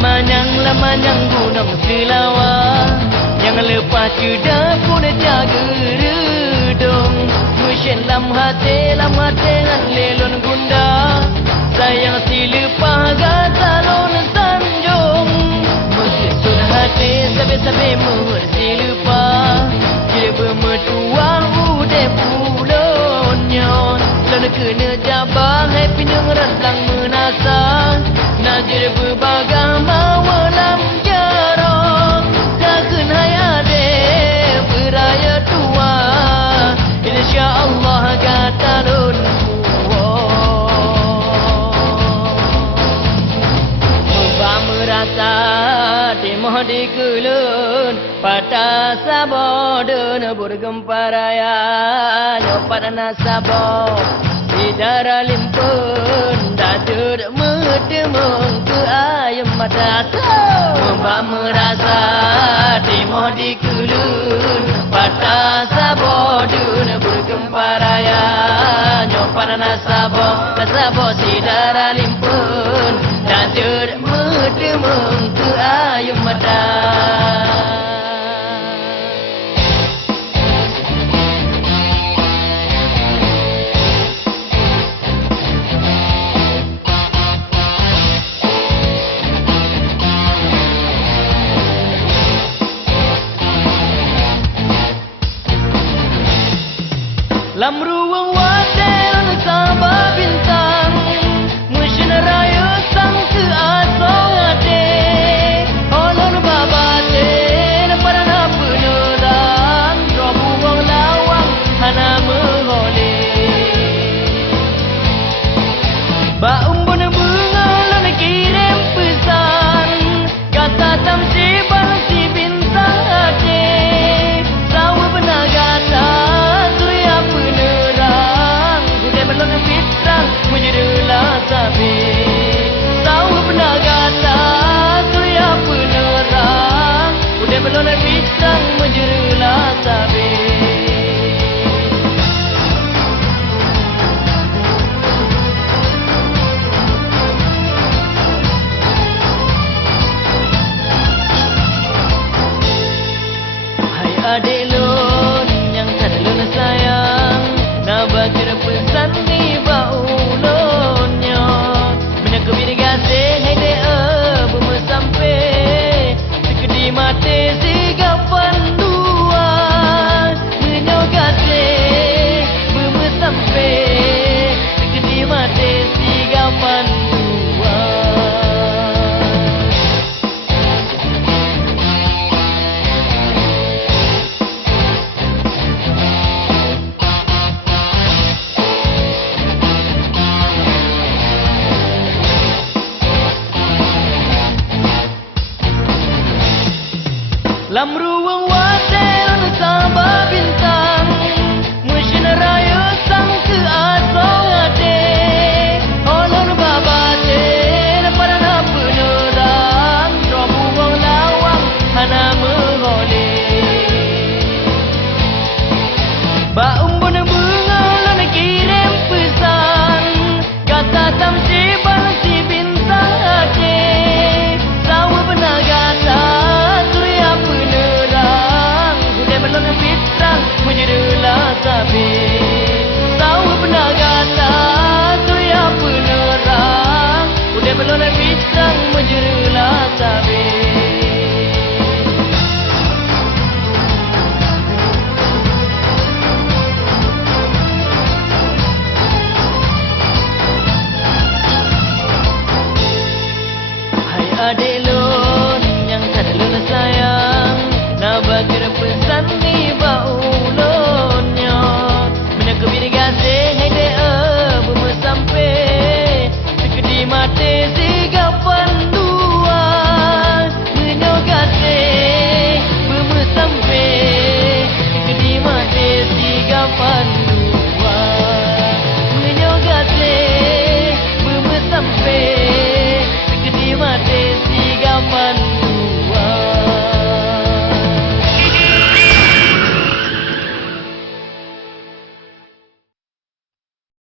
lamanyang gunung selawar. Jangan lepas cedak pun jaga redung. Musyin lam hati ngan lelon gunda. Sayang silipah gatalon sanjung. Musyin sun hati sampai muhur silipah. Dia bermetuang udah pulonyon. Lalu kena jabang happy dengan lang menasah. Najir berbagang mawalam jarang. Takkan hayade beraya tua. InsyaAllah gatalun Mubah merasa Timoh di kulun Patah sabodun Bergemparaya Nyopat nasabok Di darah limpun Dadur medemung Ke ayam mata Mubah merasa Timoh di kulun Patah sabodun Bergemparaya Nyopat nasabok Si darah limpun Dadur medemung Ke ayam mata Lam ruang watel sabah bintang Musyin raya sang ke asong ade Olon babate Pada na penerang Robu wang lawang Hana mehole Ba umbun mengalon kirim pesan Kata tamsi si bintang ade Sawa benar kata Belum fitrang menjerulah sabi Tahu benar kata Tuya penerang Udah belum fitrang menjerulah sabi Hai adik lon yang tak lon sayang Nak bakir pesan ni baulonnya Menyaka bini gasih hai dea Buma sampai Sekedi mati sigapan dua Menyaka gasih Buma sampai Sekedi mati sigapan dua Lam ruang watel sabah bintang Musyin raya sang ke asong ade Olon babate Pada na penerang Robu wang lawang Hana